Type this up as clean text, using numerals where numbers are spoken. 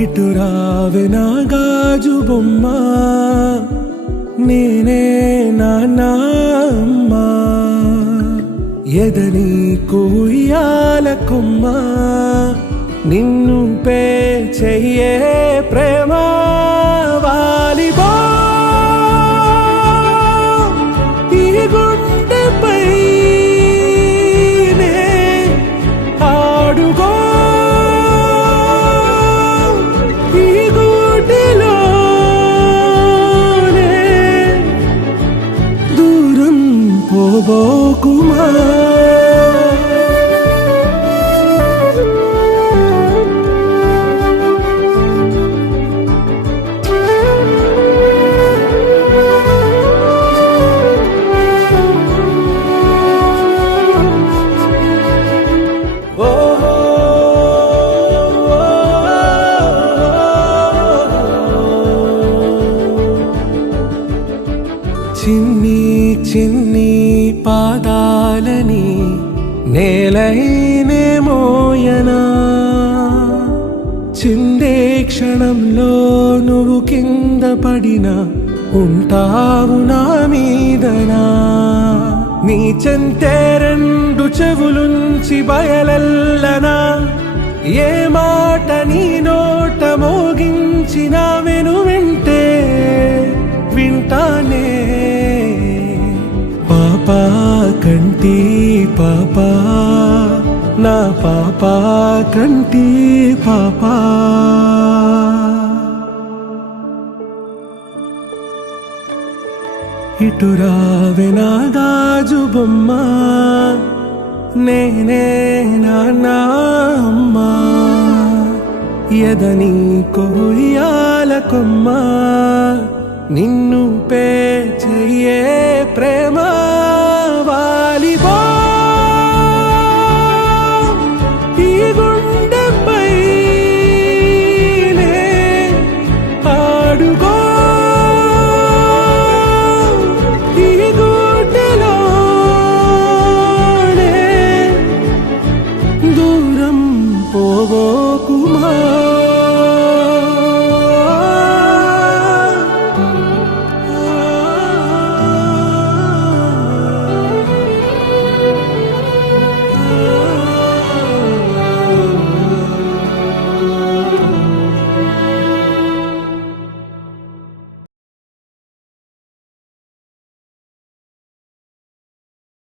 ఇటు రావే నా గాజు బొమ్మ, నేనే నాన్న అమ్మ. ఎదని కుయ్యాల కొమ్మ, నిన్ను పే చెయ్యే ప్రేమ వాలిబా. ఈ గుండెపై నే ఆడుగో, ఈ గుడిలోనే దూరం పోబోకుమా. చిన్ని చిన్ని పాదాలని నేలైనే మోయనా, చిందే క్షణంలో నువ్వు కింద పడినా ఉంటావు నా మీదనా. నీ చెంతే రెండు చెవులుంచి బయలెల్లనా, ఏ మాట నీ నోట మోగించినా వెను వింటే వింటానే. పాపా కంటి పాపా, నా పాపా కంటి పాపా. ఇటు రావే నా గాజు బొమ్మ, నేనే నాన్న అమ్మ. ఎదని కొయ్యాల కొమ్మ, నిన్ను పే చెయ్యే ప్రేమ